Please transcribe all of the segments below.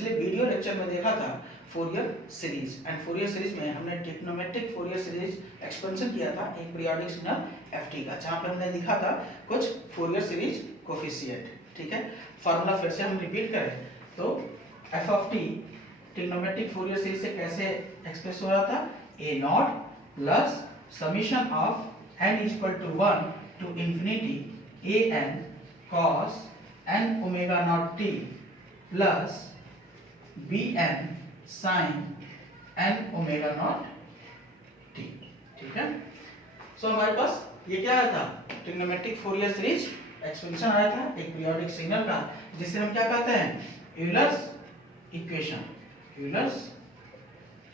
पिछले video lecture में देखा था Fourier series, and Fourier series में हमने ट्रिग्नोमेट्रिक फोरियर सीरीज एक्सपेंशन किया था एक पीरियोडिक सिग्नल ft का, जहां पे हमने लिखा था कुछ फोरियर सीरीज कोफिशिएंट। ठीक है, फार्मूला फिर से हम रिपीट करें तो f of t trigonometric Fourier series से कैसे एक्सप्रेस हो रहा था, a naught plus summation of n equal to 1 to infinity a n cos n omega naught t plus b n sine n omega naught t। ठीक है, सो हमारे पास ये क्या आया था, ट्रिग्नोमेट्रिक फोरियर सीरीज एक्सपेंशन आया था एक पीरियोडिक सिग्नल का, जिसे हम क्या कहते हैं, यूलर्स इक्वेशन, यूलर्स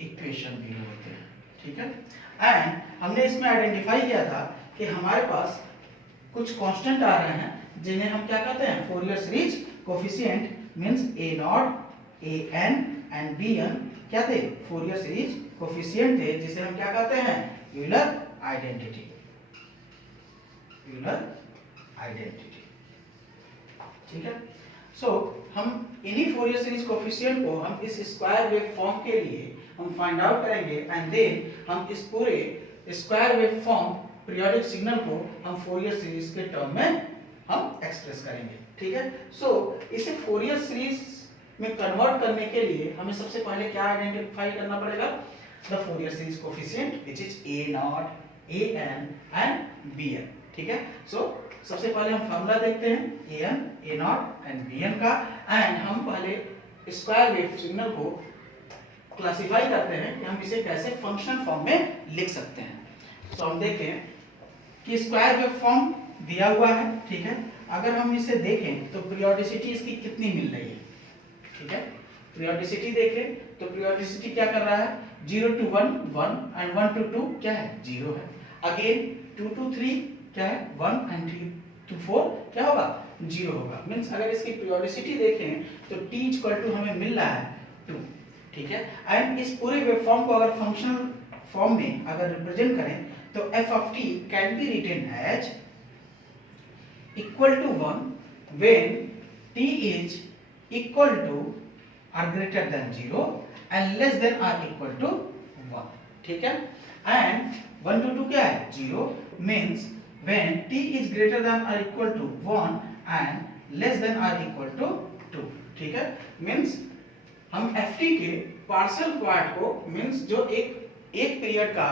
इक्वेशन भी बोलते हैं। ठीक है, एंड हमने इसमें आइडेंटिफाई किया था कि हमारे पास कुछ कांस्टेंट आ रहे हैं जिन्हें हम क्या कहते हैं, Fourier series coefficient, means a not, a n and b n क्या थे, फोरियर सीरीज कोफिशिएंट थे, जिसे हम क्या कहते हैं, यूलर आइडेंटिटी, यूलर आइडेंटिटी। ठीक है, सो हम इन्हीं फोरियर सीरीज कोफिशिएंट को हम इस स्क्वायर वेव फॉर्म के लिए हम फाइंड आउट करेंगे, एंड देन हम इस पूरे square wave form periodic signal को हम फोरियर सीरीज के टर्म में हम एक्सप्रेस करेंगे। ठीक है, सो इसे फोरियर सीरीज में कन्वर्ट करने के लिए हमें सबसे पहले क्या आइडेंटिफाई करना पड़ेगा, the Fourier series coefficient which is a not, a n and b n। ठीक है, सो सबसे पहले हम फार्मूला देखते हैं a n, a not and b n का, एंड हम पहले स्क्वायर वेव सिग्नल को क्लासिफाई करते हैं कि हम इसे कैसे फंक्शनल फॉर्म में लिख सकते हैं। तो हम देखें कि स्क्वायर वेव फॉर्म दिया हुआ है। ठीक है, अगर हम इसे देखें तो पीरियोडिसिटी इसकी कितनी मिल रही है। ठीक है, पीरियोडिसिटी देखें तो पीरियोडिसिटी क्या कर रहा है, 0 to 1 1 एंड 1 to 2 क्या है, 0 है। अगेन 2 to 3 क्या है, 1 एंड 3 to 4 क्या होगा, 0 होगा। मींस अगर इसकी पीरियोडिसिटी देखें तो t इक्वल टू हमें मिल रहा है 2। ठीक है, एंड इस पूरे वेवफॉर्म को अगर फंक्शनल फॉर्म में अगर रिप्रेजेंट करें तो f of t can be written as equal to 1 when t is equal to or greater than 0 and less than or equal to 1। ठीक है, and 1 to 2 क्या है, 0 means when t is greater than or equal to 1 and less than or equal to 2। ठीक है, means हम ft के partial part को, means जो एक पीरियड का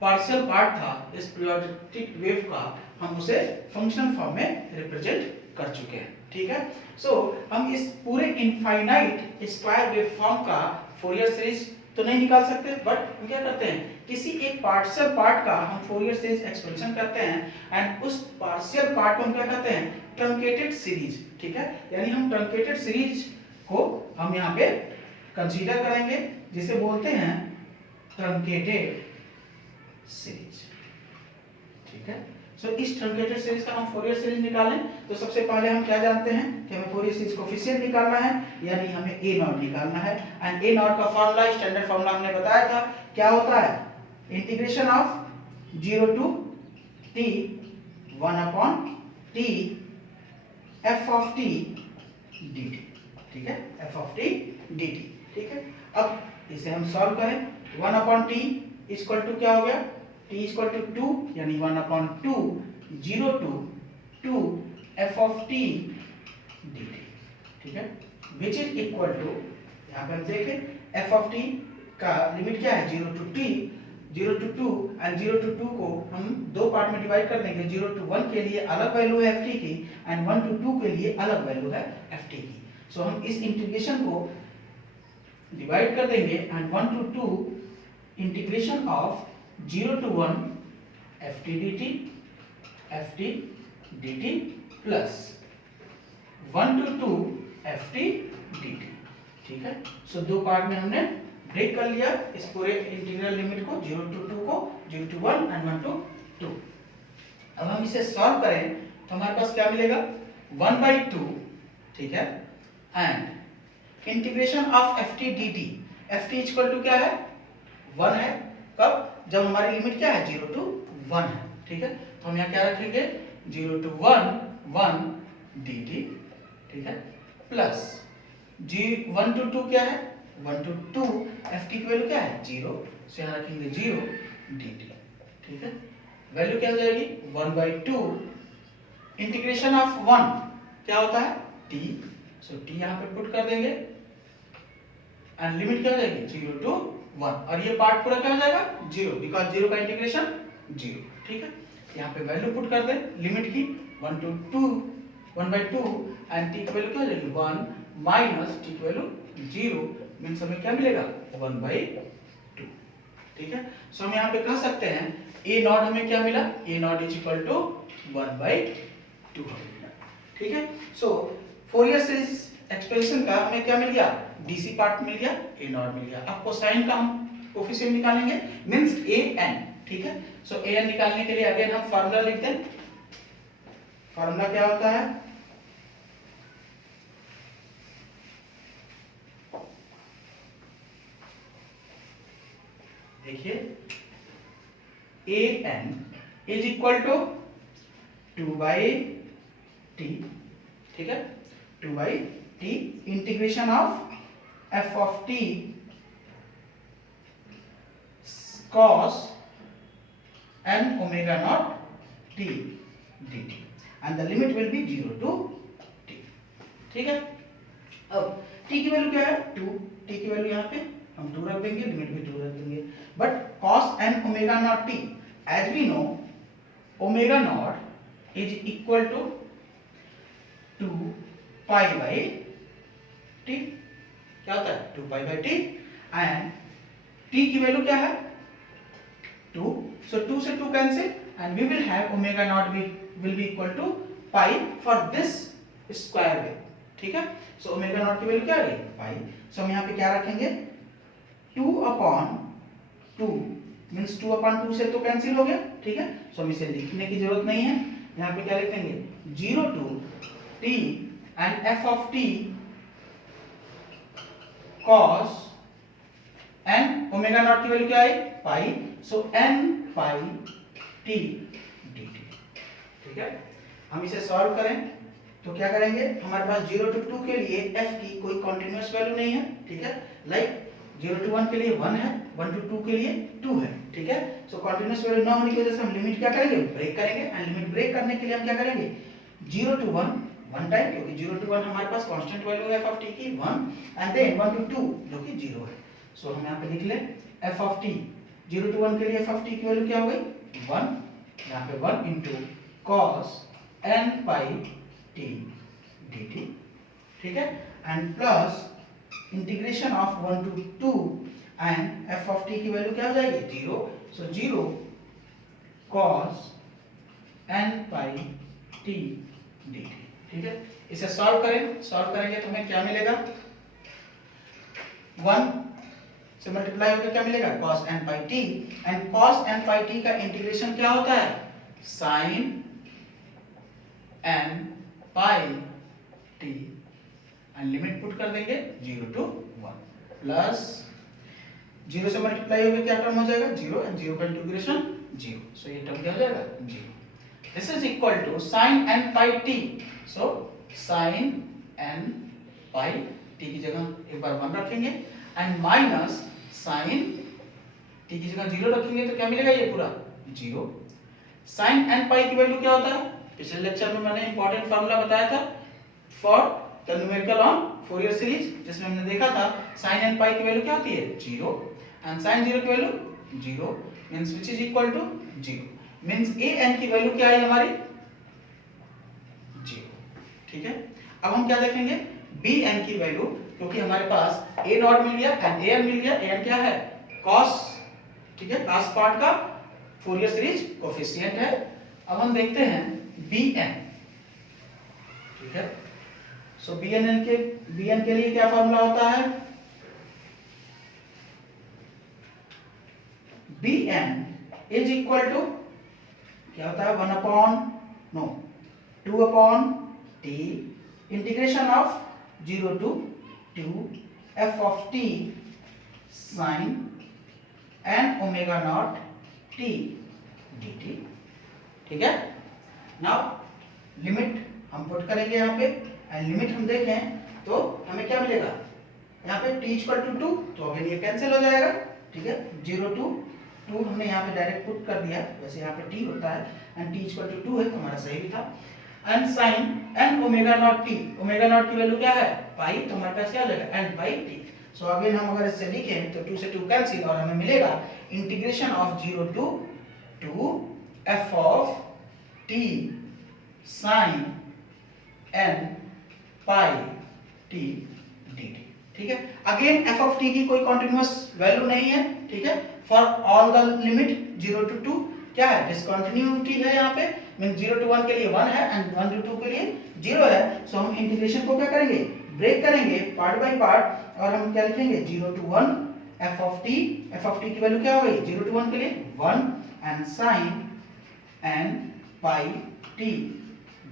पार्शियल पार्ट था इस पीरियोडिक वेव का, हम उसे फंक्शनल फॉर्म में रिप्रेजेंट कर चुके हैं। ठीक है, सो हम इस पूरे इनफाइनाइट स्क्वायर वेव फॉर्म का फोरियर सीरीज तो नहीं निकाल सकते, बट हम क्या करते हैं, किसी एक पार्शियल पार्ट का हम फोरियर सीरीज एक्सपेंशन करते हैं, एंड उस पार्शियल पार्ट को हम क्या कहते हैं, ट्रंकेटेड सीरीज। ठीक है, यानी हम ट्रंकेटेड सीरीज को हम यहाँ पे कंसीडर करेंगे, जिसे बोलते हैं ट्रंकेटेड सीरीज। ठीक है, सो इस ट्रंकेटेड सीरीज का हम फोरियर सीरीज निकालें तो सबसे पहले हम क्या जानते हैं कि हमें फोरियर सीरीज कोफिशिएंट निकालना है, यानी हमें a नॉट निकालना है, एंड a नॉट का फार्मूला, स्टैंडर्ड फार्मूला हमने बताया था, क्या होता है, integration of 0 to t 1 upon t f of t dt। ठीक है, f ऑफ t dt। ठीक है, अब इसे हम सॉल्व करें, 1 अपॉन t इक्वल टू क्या हो गया, t इक्वल टू 2 यानी 1 upon 2 0 to 2 f of t dt। ठीक है, which is equal to, यहाँ पे हम देखें f ऑफ t का लिमिट क्या है, 0 to t, 0 to 2 and 0 to 2 को हम दो पार्ट में डिवाइड कर देंगे, 0 टू 1 के लिए अलग वैल्यू है ft की, एंड 1 टू 2 के लिए अलग वैल्यू है ft की। सो हम इस इंटीग्रेशन को डिवाइड कर देंगे, and 1 to 2 integration of 0 to 1 ft dt plus 1 to 2 ft dt। ठीक है, सो दो पार्ट में हमने ब्रेक कर लिया इस पूरे इंटीग्रल लिमिट को, 0 to 2 को, 0 to 1 एंड 1 to 2। अब हम इसे सॉल्व करें तो हमारे पास क्या मिलेगा, 1/2। ठीक है, and integration of ft dt, ft equal to क्या है, 1 है। कब, जब हमारी लिमिट क्या है, 0 to 1 है। ठीक है, तो हम यहाँ क्या रखेंगे, 0 to 1 1 dt। ठीक है, प्लस जी 1 to 2 क्या है, 1 to 2 एफ टी की वैल्यू क्या है 0, सो यहाँ रखेंगे 0 dt, ठीक है। वैल्यू क्या हो जाएगी 1/2 इंटीग्रेशन ऑफ 1 क्या होता है t, सो t यहाँ पे पुट कर देंगे एंड लिमिट क्या हो जाएगी 0 to 1, और ये पार्ट पूरा क्या हो जाएगा 0 बिकॉज 0 का इंटीग्रेशन 0, ठीक है। यहाँ पे वैल्यू पुट कर दें लिमिट की 1 to 2 1/2 एंड t की वैल्यू क्या हो जाएगी 1 माइनस t की वैल्यू 0 मींस हमें क्या मिलेगा 1/2, ठीक है। सो हम यहाँ पे कह सकते हैं a नॉट हमें क्या मिला, a naught is equal to 1/2 हमें मिला, ठीक है। सो फोरियर सीरीज एक्सप्रेशन का हमें क्या मिल गया, डीसी पार्ट मिल गया, a नॉट मिल गया। अब कोसाइन का हम कोफिशिएंट निकालेंगे मींस an, ठीक है। सो an निकालने के लिए अगेन हम फार्मूला लिखते हैं। फार्मूला क्या होता है, देखिए an is equal to 2/t, ठीक है, 2/t integration of f of t cos n omega naught t dt and the limit will be 0 to t, ठीक है। अब t की वैल्यू क्या है 2, t की वैल्यू यहाँ पे हम 2 रख देंगे, लिमिट भी 2 रख देंगे, but cos n omega naught t as we know omega naught is equal to 2 pi by t, क्या होता है 2 pi by t and t की वैल्यू क्या है 2, so 2 से 2 cancel and we will have omega naught will be equal to pi for this square wave, ठीक है। so omega naught की वैल्यू क्या आ गई pi, so हम यहाँ पे क्या रखेंगे 2/2 मींस 2/2 से तो कैंसिल हो गया, ठीक है। so हम इसे लिखने की जरूरत नहीं है, यहाँ पे क्या लिख देंगे 0 to t and f of t cos n omega naught की वैल्यू क्या आई पाई, सो n पाई t dt, ठीक है। हम इसे सॉल्व करें तो क्या करेंगे, हमारे पास 0 to 2 के लिए f की कोई कंटीन्यूअस वैल्यू नहीं है, ठीक है। लाइक 0 to 1 के लिए 1 है, 1 to 2 के लिए 2 है, ठीक है। सो कंटीन्यूअस वैल्यू ना होने की वजह से हम लिमिट क्या करेंगे ब्रेक करेंगे, एंड लिमिट ब्रेक करने के लिए हम क्या करेंगे 0 to 1 वन टाइम, क्योंकि 0 to 1 हमारे पास कांस्टेंट वैल्यू है f of t की 1 एंड देन 1 to 2 जो कि 0 है। सो हम यहाँ पे लिख ले f of t 0 to 1 के लिए f of t की वैल्यू क्या हो गई 1, यहाँ पे 1 into cos n pi t dt, ठीक है, and plus integration of 1 to 2 and f of t की वैल्यू क्या हो जाएगी 0, सो 0 cos n pi t dt, ठीक है। इसे सॉल्व करेंगे तो हमें क्या मिलेगा 1 से मल्टीप्लाई होकर क्या मिलेगा cos n pi t, and cos n pi t का इंटीग्रेशन क्या होता है sin n pi t, and limit put कर देंगे 0 to 1 प्लस 0 से मल्टीप्लाई होकर क्या टर्म हो जाएगा 0 एंड 0 का इंटीग्रेशन 0, सो ये टर्म क्या हो जाएगा 0। This is equal to sin n pi t, so sin n pi t की जगह एक बार 1 रखेंगे एंड माइनस sin t की जगह 0 रखेंगे तो क्या मिलेगा ये पूरा 0। sin n pi की वैल्यू क्या होता है, पिछले लेक्चर में मैंने इंपॉर्टेंट फार्मूला बताया था for the numerical on Fourier series, जिसमें हमने देखा था sin n pi की वैल्यू क्या होती है 0 एंड sin 0 की value 0 means which is equal to 0, means an की वैल्यू क्या आई हमारी 0, ठीक है। अब हम क्या देखेंगे bn की वैल्यू, क्योंकि हमारे पास a नॉट मिल गया एंड an मिल गया, an क्या है cos, ठीक है, cos पार्ट का फोरियर सीरीज कोफिशिएंट है। अब हम देखते हैं bn, ठीक है। सो bn के लिए क्या फार्मूला होता है bn इज इक्वल टू क्या होता है 2/t integration of 0 to 2 f of t sin n omega naught t dt, ठीक है। नाउ लिमिट हम पुट करेंगे यहाँ पे, एंड लिमिट हम देखें तो हमें क्या मिलेगा, यहाँ पे t इक्वल टू 2, तो अगेन ये कैंसिल हो जाएगा, ठीक है, 0 to 2 हमने यहाँ पे डायरेक्ट पुट कर दिया, वैसे यहाँ पे t होता है एंड t इक्वल टू 2 है, तो हमारा सही भी था। And sine n omega naught t, omega naught की वैल्यू क्या है पाई, तो हमारे पास क्या हो जाएगा n by t। So again हम अगर इससे लिखें तो 2 से 2 कैंसिल और हमें मिलेगा integration of 0 to 2 f of t sine n pi t dt, ठीक है। अगेन f ऑफ t की कोई कॉन्टिन्यूअस वैल्यू नहीं है, ठीक है, for all the limit 0 to 2 क्या है, डिसकंटिन्यूटी है, यहाँ पे मीन 0 to 1 के लिए 1 है एंड 1 to 2 के लिए 0 है। सो हम इंटीग्रेशन को क्या करेंगे, ब्रेक करेंगे पार्ट बाय पार्ट, और हम क्या लिखेंगे 0 to 1 f ऑफ t की वैल्यू क्या हो गई 0 to 1 के लिए 1 and sine n pi t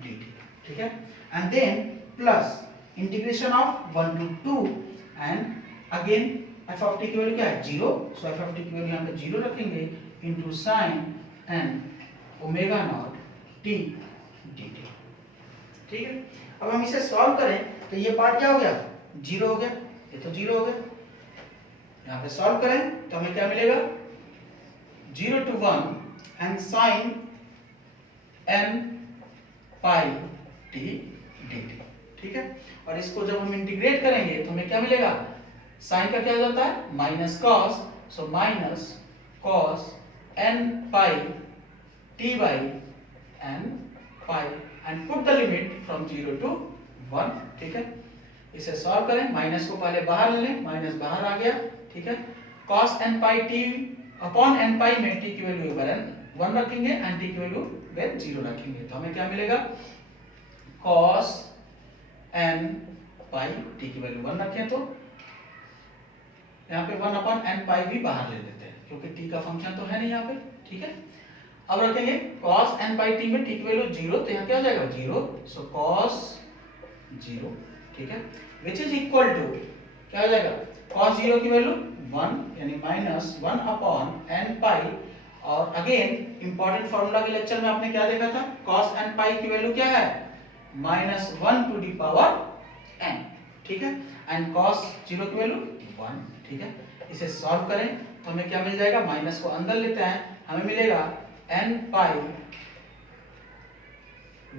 dt, ठीक है, and then plus integration of 1 to 2 and again f of t की वैल्यू क्या है 0, सो f ऑफ t की वैल्यू यहाँ पे 0 रखेंगे into sine n omega naught t dt, ठीक है। अब हम इसे सॉल्व करें तो ये पार्ट क्या हो गया 0 हो गया, ये तो 0 हो गया, यहाँ पे सॉल्व करें तो हमें क्या मिलेगा 0 to 1 and sine n pi t dt, ठीक है। और इसको जब हम इंटीग्रेट करेंगे तो हमें क्या मिलेगा, साइन का क्या हो जाता है minus cos, so minus cos n pi t by n pi and put the limit from 0 to 1, ठीक है। इसे सॉल्व करें, माइनस को पहले बाहर ले लें, माइनस बाहर आ गया, ठीक है, cos n pi t upon n पाई में t की वैल्यू इधर 1 रखेंगे एंड t की वैल्यू इधर 0 रखेंगे, तो हमें क्या मिलेगा cos n पाई t की वैल्यू 1 रखें तो यहाँ पे 1 अपॉन n पाई भी बाहर ले लेते हैं क्योंकि t का फंक्शन तो है नहीं यहाँ पे, ठीक है। अब रखेंगे cos n पाई t में t की वैल्यू 0, तो यहाँ क्या हो जाएगा 0, सो cos 0, ठीक है, विच इज इक्वल टू क्या हो जाएगा cos 0 की वैल्यू 1 यानी माइनस 1 अपॉन n पाई, और अगेन इंपॉर्टेंट फार्मूला के लेक्चर में आपने क्या देखा था cos n पाई की वैल्यू क्या है minus 1 to the power n, ठीक है, एंड cos 0 की वैल्यू 1, ठीक है। इसे सॉल्व करें तो हमें क्या मिल जाएगा, माइनस को अंदर लेते हैं, हमें मिलेगा n pi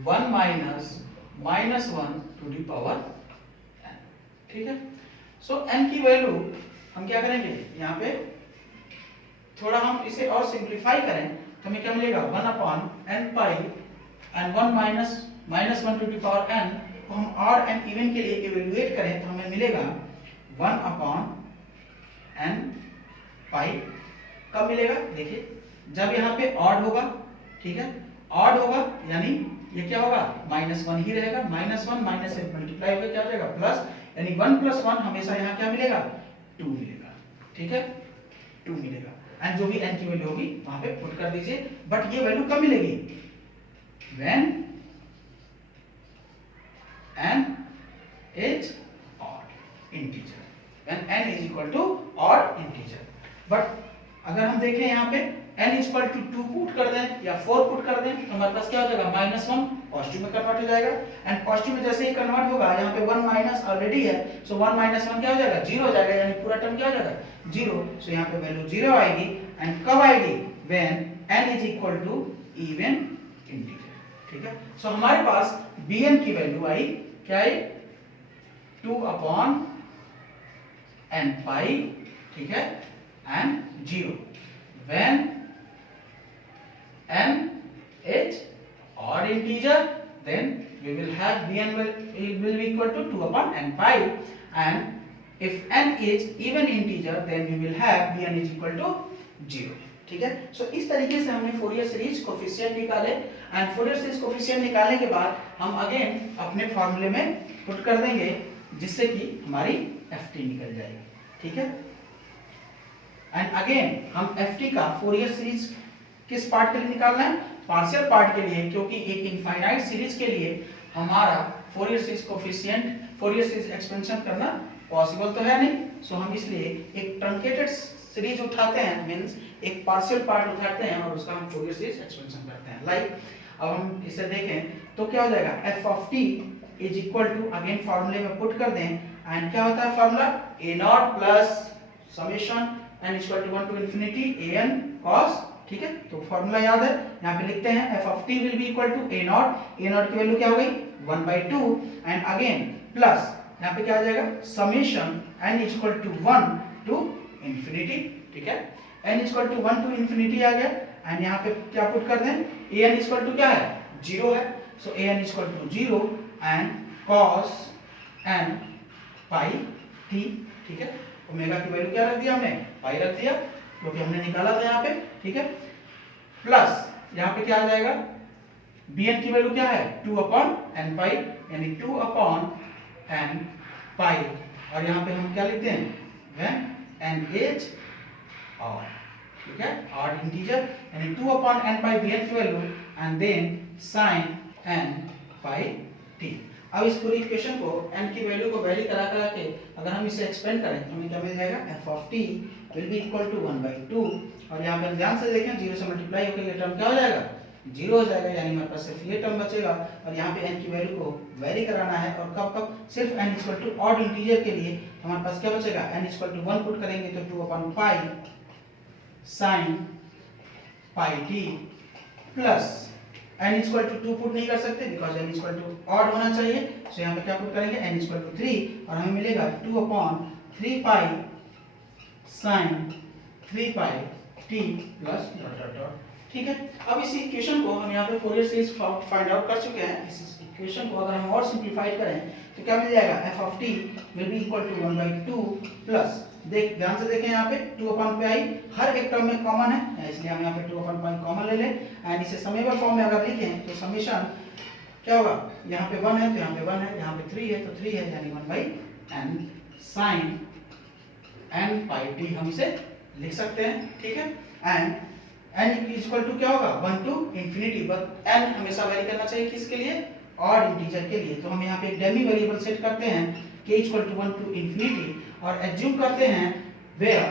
1 minus 1 to the power n, ठीक है। सो n की वैल्यू हम क्या करेंगे, यहाँ पे थोड़ा हम इसे और सिंप्लीफाई करें तो हमें क्या मिलेगा 1 upon n pi and 1 minus 1 to the power n को हम ऑड एंड इवन के लिए इवैल्यूएट करें तो हमें मिलेगा 1 अपॉन n पाई, कब मिलेगा देखिए जब यहाँ पे ऑड होगा, ठीक है, ऑड होगा यानी ये क्या होगा -1 ही रहेगा, -1 माइनस से मल्टीप्लाई होकर क्या हो जाएगा प्लस, यानी 1 + 1 हमेशा यहाँ क्या मिलेगा 2 मिलेगा, ठीक है, 2 मिलेगा एंड जो भी n की वैल्यू होगी वहां पे पुट कर दीजिए। बट ये वैल्यू कब मिलेगी when n is odd integer, when n is equal to odd integer। But अगर हम देखें यहाँ पे n is equal to 2 put कर दें या 4 पुट कर दें तो हमारे पास क्या हो जाएगा -1 पॉजिटिव में कन्वर्ट हो जाएगा एंड पॉजिटिव में जैसे ही कन्वर्ट होगा यहाँ पे 1 माइनस ऑलरेडी है, सो 1 - 1 क्या हो जाएगा 0 हो जाएगा, यानी पूरा टर्म क्या हो जाएगा 0, सो यहाँ पे वैल्यू 0 आएगी एंड कब आएगी when n is equal to even integer, ठीक है। सो हमारे पास bn की वैल्यू आई क्या आई 2 अपॉन n पाई, ठीक है, and 0 when n is odd integer then we will have bn will be equal to 2 upon n pi, and if n is even integer then we will have bn is equal to 0, ठीक है। सो इस तरीके से हमने Fourier series coefficient निकाले and Fourier series coefficient निकालने के बाद हम अगेन अपने फार्मूले में पुट कर देंगे जिससे कि हमारी ft निकल जाएगी, ठीक है। एंड अगेन हम ft का फोरियर सीरीज किस पार्ट के लिए निकालना है, पार्शियल पार्ट के लिए, क्योंकि एक इनफाइनाइट सीरीज के लिए हमारा Fourier series coefficient Fourier series expansion करना पॉसिबल तो है नहीं, सो हम इसलिए एक ट्रंकेटेड सीरीज उठाते हैं, मींस एक पार्शियल पार्ट उठाते हैं और उसका हम फोरियर सीरीज एक्सपेंशन करते हैं। लाइक अब हम इसे देखें तो क्या हो जाएगा f of t is equal to, again फॉर्मूले में पुट कर दें, एंड क्या होता है formula, a naught plus summation n equal to 1 to infinity a n cos, ठीक है। तो फॉर्मूला याद है, यहाँ पे लिखते हैं f of t will be equal to a naught की वैल्यू क्या हो गई 1/2 एंड अगेन प्लस यहाँ पे क्या आ जाएगा summation n equal to 1 to infinity, ठीक है। n equal to 1 to infinity आ गया एंड यहाँ पे क्या पुट कर दें, ए एन इक्वल टू क्या है 0 है, so a n equal to 0 and cos n pi t, ठीक है। ओमेगा की वैल्यू क्या रख दिया हमने, पाई रख दिया क्योंकि हमने निकाला था यहाँ पे, ठीक है। प्लस यहाँ पे क्या आ जाएगा, bn की वैल्यू क्या है 2/n पाई, यानी 2/n पाई, और यहाँ पे हम क्या लिखते हैं when n is odd, ठीक है, odd इंटीजर, यानी 2/n पाई bn की value and then sin n pi t। अब इस पूरी इक्वेशन को n की वैल्यू को वैरी करा के अगर हम इसे एक्सपेंड करें तो हमें क्या मिल जाएगा, f of t will be equal to 1/2, और यहाँ पे ध्यान से देखें 0 से मल्टीप्लाई होकर ये टर्म क्या हो जाएगा 0 हो जाएगा, यानी हमारे पास सिर्फ ये टर्म बचेगा, और यहाँ पे n की वैल्यू को वेरी कराना है, और कब कब, सिर्फ n equal to odd integer के लिए हमारे पास क्या बचेगा, n इक्वल टू 1 पुट करेंगे तो 2/पाई sin पाई t plus n equal to 2 put नहीं कर सकते because n equal to odd होना चाहिए, सो यहाँ पे क्या पुट करेंगे n इक्वल टू 3 और हमें मिलेगा 2/3 पाई sin 3 पाई t plus dot dot dot, ठीक है। अब इस इक्वेशन को हम यहाँ पे फोरियर सीरीज फाइंड आउट कर चुके हैं। इस इक्वेशन को अगर हम और सिंपलीफाई करें तो क्या मिल जाएगा, f of t will be equal to 1/2 plus, देख ध्यान से देखें यहाँ पे 2/पाई हर एक टर्म में कॉमन है, इसलिए हम यहाँ पे 2/पाई कॉमन ले लें एंड इसे समेबल फॉर्म में अगर लिखें तो समेशन क्या होगा, यहाँ पे 1 है तो यहाँ पे 1 है, यहाँ पे 3 है तो 3 है, यानी 1/n sin n pi t हम इसे लिख सकते हैं, ठीक है। एंड n इक्वल टू क्या होगा 1 टू इंफिनिटी, बट n हमेशा वेरी करना चाहिए किसके लिए, ऑड इंटीजर के लिए। तो हम यहाँ पे एक डेमी वेरिएबल सेट करते हैं k equal to 1 to infinity और एज्यूम करते हैं where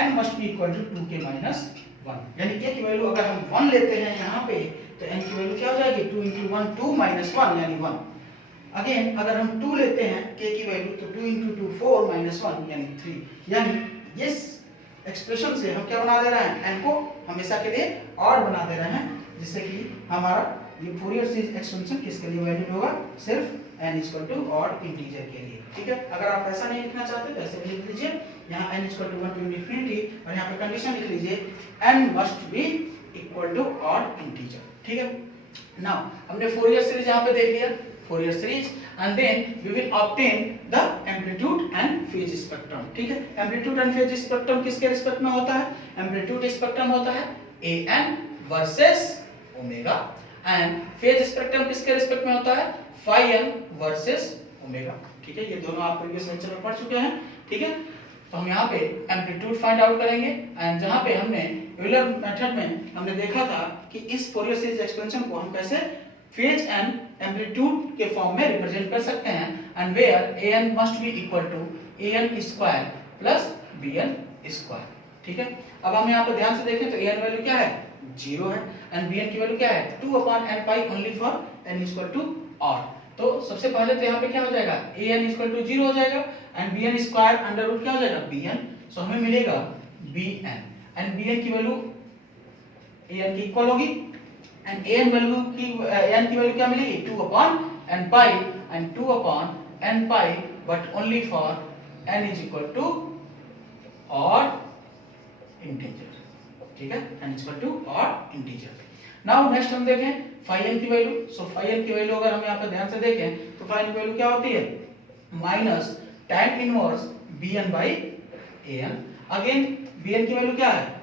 n must be equal to 2k minus 1, यानी k की वैल्यू अगर हम 1 लेते हैं यहाँ पे तो n की वैल्यू क्या हो जाएगी 2 into 1 2 minus 1 यानी 1। अगेन अगर हम 2 लेते हैं k की वैल्यू तो 2 into 2 4 minus 1 यानी 3, यानी इस एक्सप्रेशन से हम क्या बना दे रहे हैं, n को हमेशा के लिए ऑड बना दे रहे हैं, जिससे कि हमारा ये फूरियर सीरीज एक्सपेंशन किसके लिए वैलिड होगा, सिर्फ n equal to odd integer के लिए, ठीक है। अगर आप ऐसा नहीं लिखना चाहते तो ऐसे लिख लीजिए, यहाँ n equal to 1 to infinity और यहाँ पे कंडीशन लिख लीजिए n must be equal to odd integer, ठीक है। नाउ हमने फूरियर सीरीज यहाँ पे देख लिया, Fourier series, and then we will obtain the amplitude and phase spectrum, ठीक है। एम्पलीट्यूड एंड फेज स्पेक्ट्रम किसके रिस्पेक्ट में होता है, एम्पलीट्यूड स्पेक्ट्रम होता है an versus omega, and phase spectrum किसके रिस्पेक्ट में होता है phi n वर्सेस ओमेगा, ठीक है। ये दोनों आप प्रीवियस लेक्चर में पढ़ चुके हैं, ठीक है। तो हम यहाँ पे एम्पलीट्यूड फाइंड आउट करेंगे, एंड जहाँ पे हमने यूलर मेथड में हमने देखा था कि इस फूरियर सीरीज एक्सपेंशन को हम कैसे फेज एंड एम्पलीट्यूड के फॉर्म में रिप्रेजेंट कर सकते हैं, and where an must be equal to an square plus bn square, ठीक है। अब हम यहाँ पे ध्यान से देखें तो an वैल्यू क्या है 0 है एंड bn की वैल्यू क्या है 2/n pi only for n equal to odd. तो सबसे पहले तो यहाँ पे क्या हो जाएगा an इक्वल टू 0 हो जाएगा and bn square under root क्या हो जाएगा bn, सो हमें मिलेगा bn एंड bn की वैल्यू an की इक्वल होगी एंड an वैल्यू की n की वैल्यू क्या मिलेगी 2/n pi and 2/n pi but only for n is equal to odd integer, ठीक है, n is equal to odd integer. Now next हम देखें phi n की वैल्यू, सो phi n की वैल्यू अगर हम यहाँ पे ध्यान से देखें तो phi n की वैल्यू क्या होती है minus tan inverse bn by an। Again bn की वैल्यू क्या है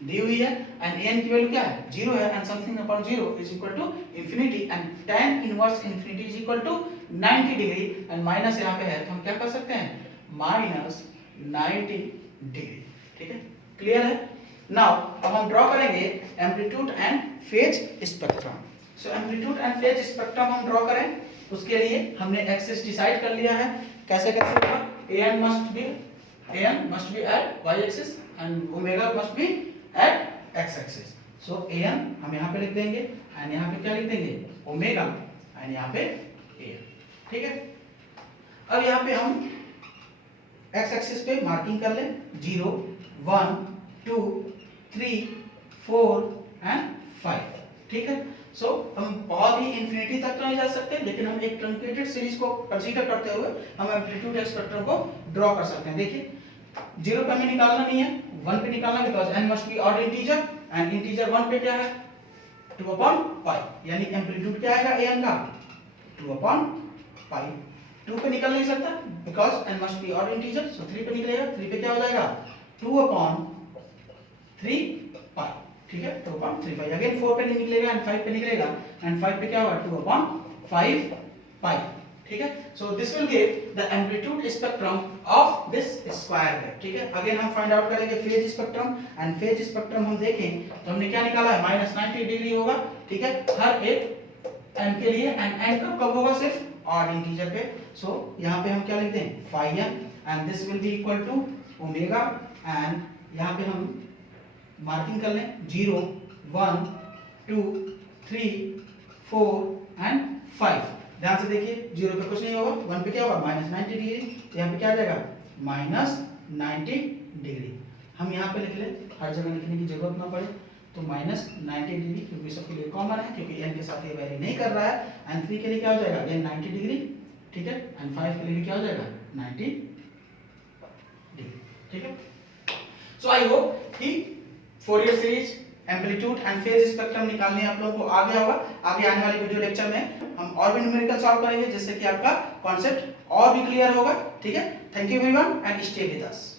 दी हुई है एंड an की वैल्यू क्या है 0 है and something upon 0 is equal to infinity and tan inverse infinity is equal to 90 degree and minus यहाँ पे है तो हम क्या कर सकते हैं माइनस 90 डिग्री, ठीक है, क्लियर है। नाउ अब हम ड्रॉ करेंगे amplitude and phase spectrum. So amplitude and phase spectrum हम ड्रॉ करें, उसके लिए हमने एक्सिस डिसाइड कर लिया है, कैसे कैसे होगा an must be at y axis and omega must be at x axis. So an हम यहाँ पे लिख देंगे एंड यहाँ पे क्या लिख देंगे ओमेगा एंड यहाँ पे एन, ठीक है। अब यहाँ पे हम एक्स एक्सिस पे मार्किंग कर लें 0 1 2 3 4 एंड 5, ठीक है। सो हम बहुत ही इंफिनिटी तक तो नहीं जा सकते, लेकिन हम एक ट्रंकेटेड सीरीज को कंसीडर करते हुए हम एम्पलीट्यूड स्पेक्ट्रम को ड्रॉ कर सकते हैं। देखिए 0 पे हमें निकालना नहीं है, 1 पे निकालना, because n must be odd integer and integer 1 पे क्या है 2/π, यानी एम्पलीट्यूड क्या आएगा an का 2/π। 2 पे निकल नहीं सकता because n must be odd integer, so 3 पे निकलेगा, 3 पे क्या हो जाएगा 2/3π, ठीक है 2/3π। अगेन 4 पे नहीं निकलेगा एंड 5 पे निकलेगा एंड 5 पे क्या होगा 2/5π, ठीक है। So this will give the amplitude spectrum of this square wave, ठीक है। अगेन हम फाइंड आउट करेंगे phase spectrum, and phase spectrum हम देखें तो हमने क्या निकाला है -90 डिग्री होगा, ठीक है, हर एक n के लिए, एंड n कब होगा सिर्फ ऑड इंटीजर पे। सो यहाँ पे हम क्या लिखते हैं phi n and this will be equal to omega, and यहाँ पे हम मार्किंग कर लें 0 1 2 3 4 एंड 5। ध्यान से देखिए 0 पे कुछ नहीं होगा, 1 पे क्या होगा -90 डिग्री, तो यहाँ पे क्या आ जाएगा -90 डिग्री। हम यहाँ पे लिख लें, हर जगह लिखने की जरूरत ना पड़े, तो -90 डिग्री, क्योंकि सबके लिए कॉमन है, क्योंकि n के साथ ये वेरी नहीं कर रहा है। एंड 3 के लिए क्या हो जाएगा अगेन 90 डिग्री, ठीक है, एंड 5 के लिए क्या हो जाएगा 90 डिग्री, ठीक है। सो आई होप कि Fourier series amplitude and phase spectrum निकालने आप लोगों को आ गया होगा। आगे आने वाले वीडियो लेक्चर में हम और भी न्यूमेरिकल सॉल्व करेंगे, जिससे कि आपका कॉन्सेप्ट और भी क्लियर होगा, ठीक है। Thank you everyone and stay with us.